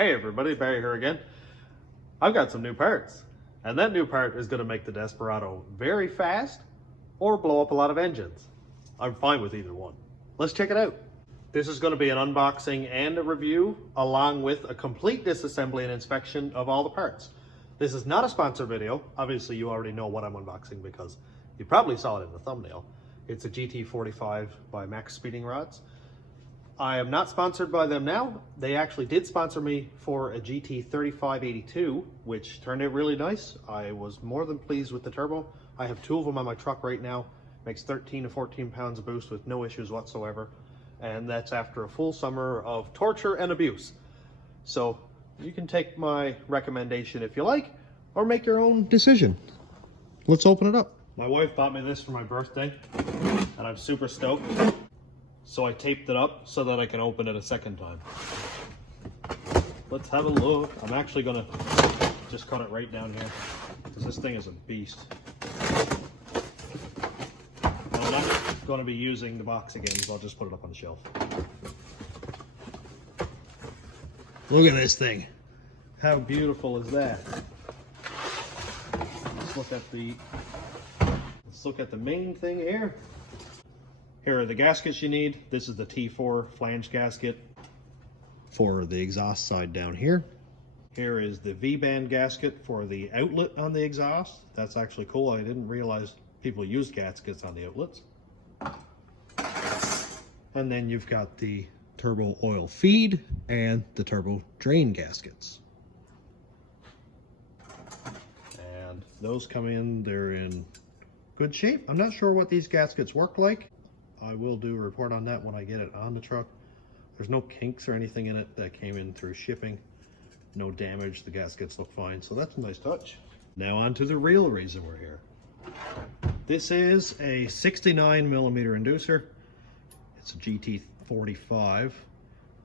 Hey everybody, Barry here again. I've got some new parts, and that new part is going to make the Desperado very fast or blow up a lot of engines. I'm fine with either one. Let's check it out. This is going to be an unboxing and a review along with a complete disassembly and inspection of all the parts. This is not a sponsor video. Obviously you already know what I'm unboxing because you probably saw it in the thumbnail. It's a GT45 by Maxpeedingrods. I am not sponsored by them now. They actually did sponsor me for a GT4582, which turned out really nice. I was more than pleased with the turbo. I have two of them on my truck right now. Makes 13 to 14 pounds of boost with no issues whatsoever. And that's after a full summer of torture and abuse. So you can take my recommendation if you like, or make your own decision. Let's open it up. My wife bought me this for my birthday, and I'm super stoked. So I taped it up so that I can open it a second time. Let's have a look. I'm actually gonna just cut it right down here because this thing is a beast. I'm not gonna be using the box again, so I'll just put it up on the shelf. Look at this thing. How beautiful is that? Let's look at the main thing here. Here are the gaskets you need. This is the T4 flange gasket for the exhaust side down here. Here is the V-band gasket for the outlet on the exhaust. That's actually cool. I didn't realize people use gaskets on the outlets. And then you've got the turbo oil feed and the turbo drain gaskets. And those come in, they're in good shape. I'm not sure what these gaskets work like. I will do a report on that when I get it on the truck. There's no kinks or anything in it that came in through shipping. No damage, the gaskets look fine, so that's a nice touch. Now on to the real reason we're here. This is a 69mm inducer. It's a GT45.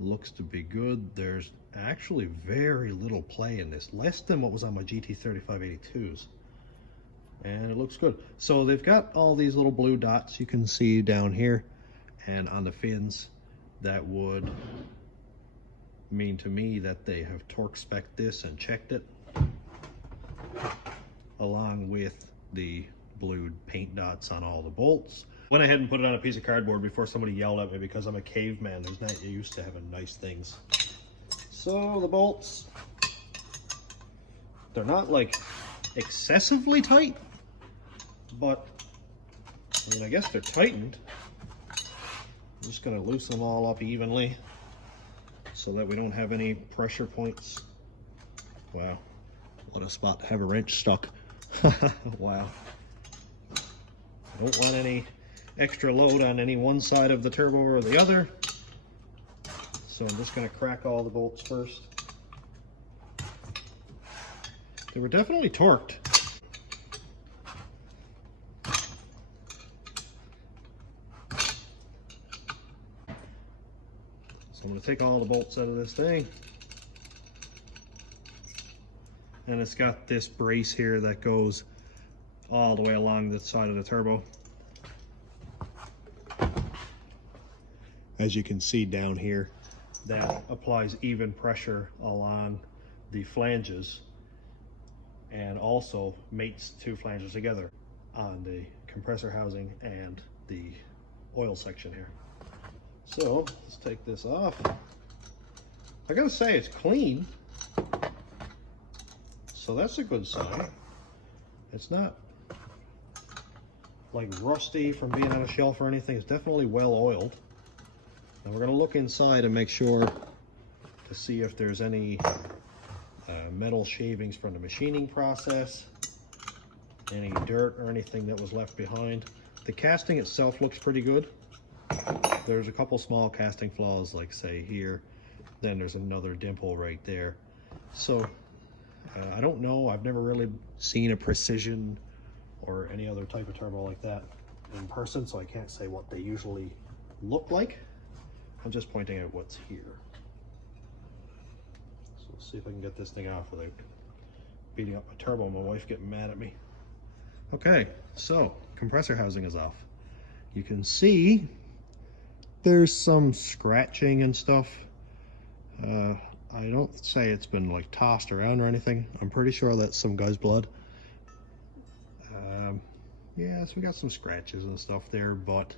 Looks to be good. There's actually very little play in this, less than what was on my GT3582s. And it looks good. So they've got all these little blue dots you can see down here and on the fins. That would mean to me that they have torque spec'd this and checked it, along with the blue paint dots on all the bolts. Went ahead and put it on a piece of cardboard before somebody yelled at me because I'm a caveman. There's not used to having nice things. So the bolts, they're not like excessively tight, but I mean, I guess they're tightened. I'm just going to loosen them all up evenly so that we don't have any pressure points. Wow, what a spot to have a wrench stuck. Wow. I don't want any extra load on any one side of the turbo or the other. So I'm just going to crack all the bolts first. They were definitely torqued. So I'm going to take all the bolts out of this thing. And it's got this brace here that goes all the way along the side of the turbo. As you can see down here, that applies even pressure along the flanges and also mates two flanges together on the compressor housing and the oil section here. So let's take this off. I gotta say it's clean, so that's a good sign. It's not like rusty from being on a shelf or anything. It's definitely well oiled. And we're gonna look inside and make sure to see if there's any metal shavings from the machining process, any dirt or anything that was left behind. The casting itself looks pretty good. There's a couple small casting flaws, like say here, then there's another dimple right there. So I don't know, I've never really seen a Precision or any other type of turbo like that in person, so I can't say what they usually look like. I'm just pointing out what's here. So let's see if I can get this thing off without beating up my turbo, my wife getting mad at me. Okay, so compressor housing is off. You can see there's some scratching and stuff I don't say it's been like tossed around or anything. I'm pretty sure that's some guy's blood. Yeah, so we got some scratches and stuff there, but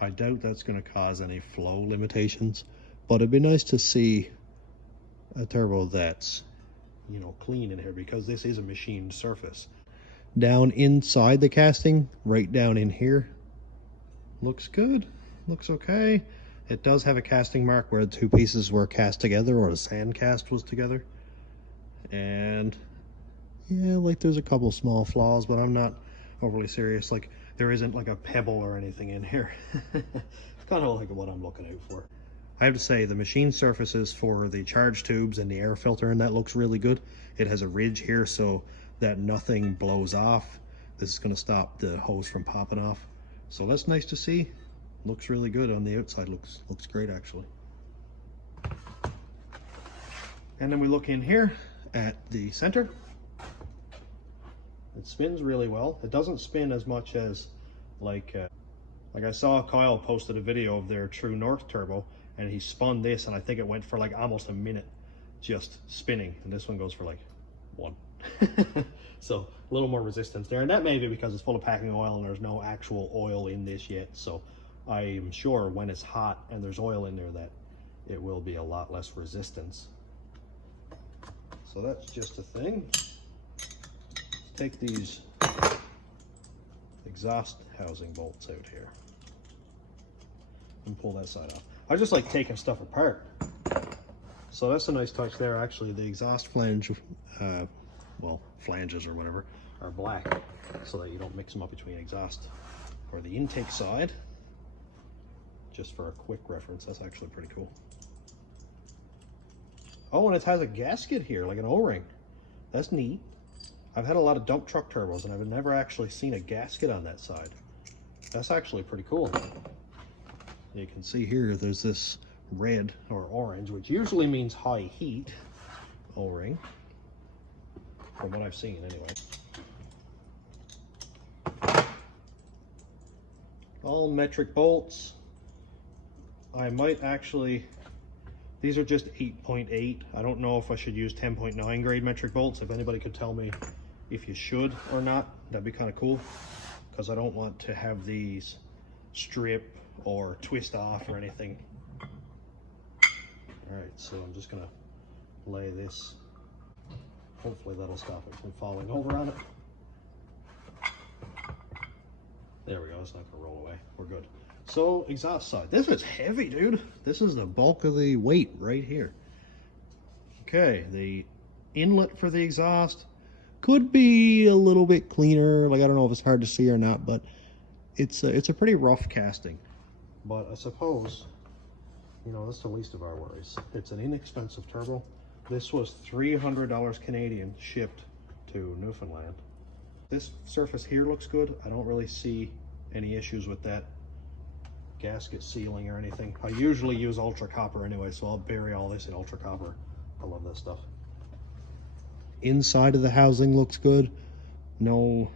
I doubt that's going to cause any flow limitations. But it'd be nice to see a turbo that's, you know, clean in here, because this is a machined surface. Down inside the casting, right down in here, looks good, looks okay. It does have a casting mark where the two pieces were cast together, or the sand cast was together. And yeah, like there's a couple small flaws, but I'm not overly serious. Like there isn't like a pebble or anything in here. It's kind of like what I'm looking out for. I have to say the machine surfaces for the charge tubes and the air filter, and that looks really good. It has a ridge here so that nothing blows off. This is going to stop the hose from popping off. So that's nice to see. Looks really good on the outside. Looks great actually. And then we look in here at the center. It spins really well. It doesn't spin as much as like I saw Kyle posted a video of their True North turbo, and he spun this, and I think it went for like almost a minute just spinning, and this one goes for like 1. So a little more resistance there, and that may be because it's full of packing oil and there's no actual oil in this yet. So I'm sure when it's hot and there's oil in there that it will be a lot less resistance. So that's just a thing. Take these exhaust housing bolts out here and pull that side off. I just like taking stuff apart. So that's a nice touch there. Actually, the exhaust flange, well, flanges or whatever, are black so that you don't mix them up between exhaust or the intake side. Just for a quick reference, that's actually pretty cool. Oh, and it has a gasket here, like an O-ring. That's neat. I've had a lot of dump truck turbos and I've never actually seen a gasket on that side. That's actually pretty cool. You can see here there's this red or orange, which usually means high heat O-ring, from what I've seen anyway. All metric bolts. I might actually, these are just 8.8. I don't know if I should use 10.9 grade metric bolts. If anybody could tell me if you should or not, that'd be kind of cool, because I don't want to have these strip or twist off or anything. All right, so I'm just gonna lay this. Hopefully that'll stop it from falling over on it. There we go, it's not gonna roll away. We're good. So exhaust side, this is heavy, dude. This is the bulk of the weight right here. Okay, the inlet for the exhaust could be a little bit cleaner. Like, I don't know if it's hard to see or not, but it's a pretty rough casting. But I suppose, you know, that's the least of our worries. It's an inexpensive turbo. This was $300 Canadian shipped to Newfoundland. This surface here looks good. I don't really see any issues with that gasket sealing or anything. I usually use ultra copper anyway, so I'll bury all this in ultra copper. I love that stuff. Inside of the housing looks good. Nothing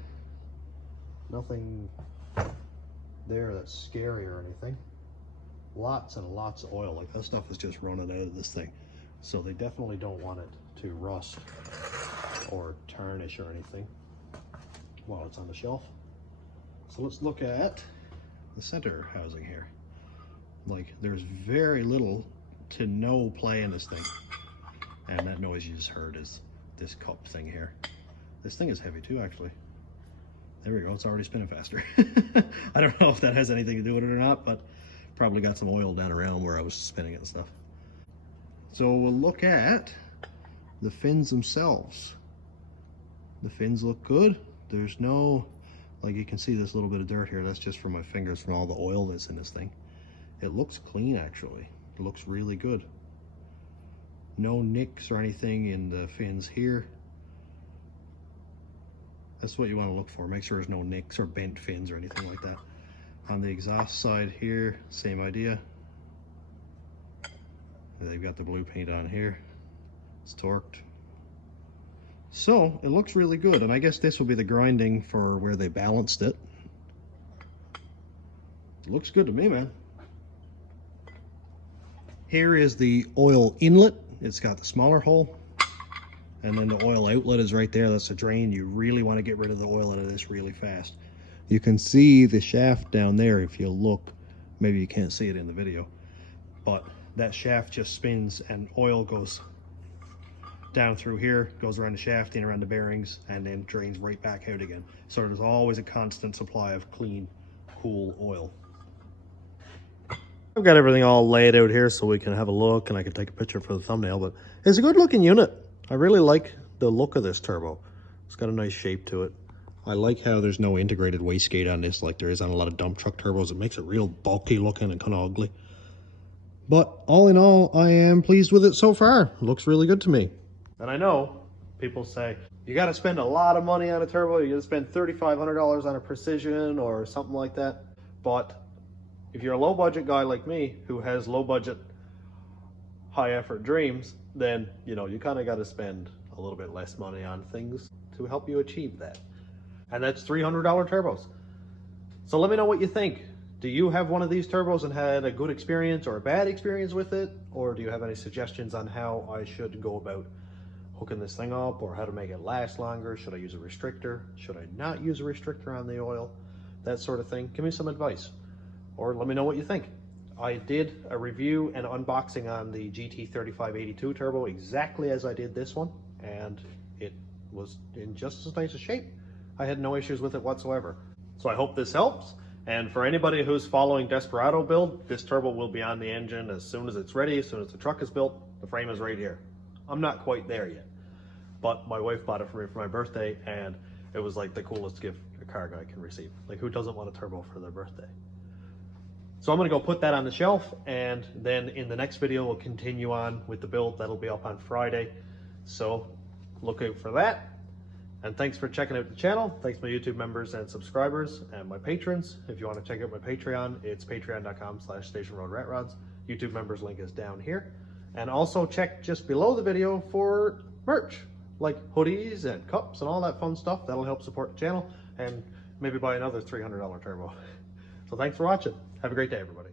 there that's scary or anything. Lots and lots of oil. Like, that stuff is just running out of this thing. So they definitely don't want it to rust or tarnish or anything while it's on the shelf. So let's look at the center housing here. Like, there's very little to no play in this thing. And that noise you just heard is this cup thing here. This thing is heavy too, actually. There we go, it's already spinning faster. I don't know if that has anything to do with it or not, but probably got some oil down around where I was spinning it and stuff. So we'll look at the fins themselves. The fins look good. There's no, like, you can see this little bit of dirt here. That's just from my fingers from all the oil that's in this thing. It looks clean, actually. It looks really good. No nicks or anything in the fins here. That's what you want to look for. Make sure there's no nicks or bent fins or anything like that. On the exhaust side here, same idea. They've got the blue paint on here. It's torqued. So it looks really good, and I guess this will be the grinding for where they balanced it. It looks good to me, man. Here is the oil inlet it's got the smaller hole, and then the oil outlet is right there. That's the drain. You really want to get rid of the oil out of this really fast. You can see the shaft down there if you look. Maybe you can't see it in the video, but that shaft just spins and oil goes down through here, goes around the shaft, in around the bearings, and then drains right back out again. So there's always a constant supply of clean, cool oil. I've got everything all laid out here so we can have a look and I can take a picture for the thumbnail, but it's a good looking unit. I really like the look of this turbo. It's got a nice shape to it. I like how there's no integrated wastegate on this like there is on a lot of dump truck turbos. It makes it real bulky looking and kind of ugly. But all in all, I am pleased with it so far. It looks really good to me. And I know people say, you got to spend a lot of money on a turbo. You got to spend $3,500 on a Precision or something like that. But if you're a low budget guy like me who has low budget, high effort dreams, then, you know, you kind of got to spend a little bit less money on things to help you achieve that. And that's $300 turbos. So let me know what you think. Do you have one of these turbos and had a good experience or a bad experience with it? Or do you have any suggestions on how I should go about hooking this thing up, or how to make it last longer? Should I use a restrictor? Should I not use a restrictor on the oil? That sort of thing. Give me some advice. Or let me know what you think. I did a review and unboxing on the GT4582 turbo exactly as I did this one, and it was in just as nice a shape. I had no issues with it whatsoever. So I hope this helps. And for anybody who's following Desperado build, this turbo will be on the engine as soon as it's ready, as soon as the truck is built. The frame is right here. I'm not quite there yet, but my wife bought it for me for my birthday, and it was like the coolest gift a car guy can receive. Like, who doesn't want a turbo for their birthday? So I'm gonna go put that on the shelf, and then in the next video, we'll continue on with the build. That'll be up on Friday. So look out for that. And thanks for checking out the channel. Thanks to my YouTube members and subscribers and my patrons. If you want to check out my Patreon, it's patreon.com/stationroadratrods. YouTube members link is down here. And also check just below the video for merch, like hoodies and cups and all that fun stuff. That'll help support the channel and maybe buy another $300 turbo. So thanks for watching. Have a great day, everybody.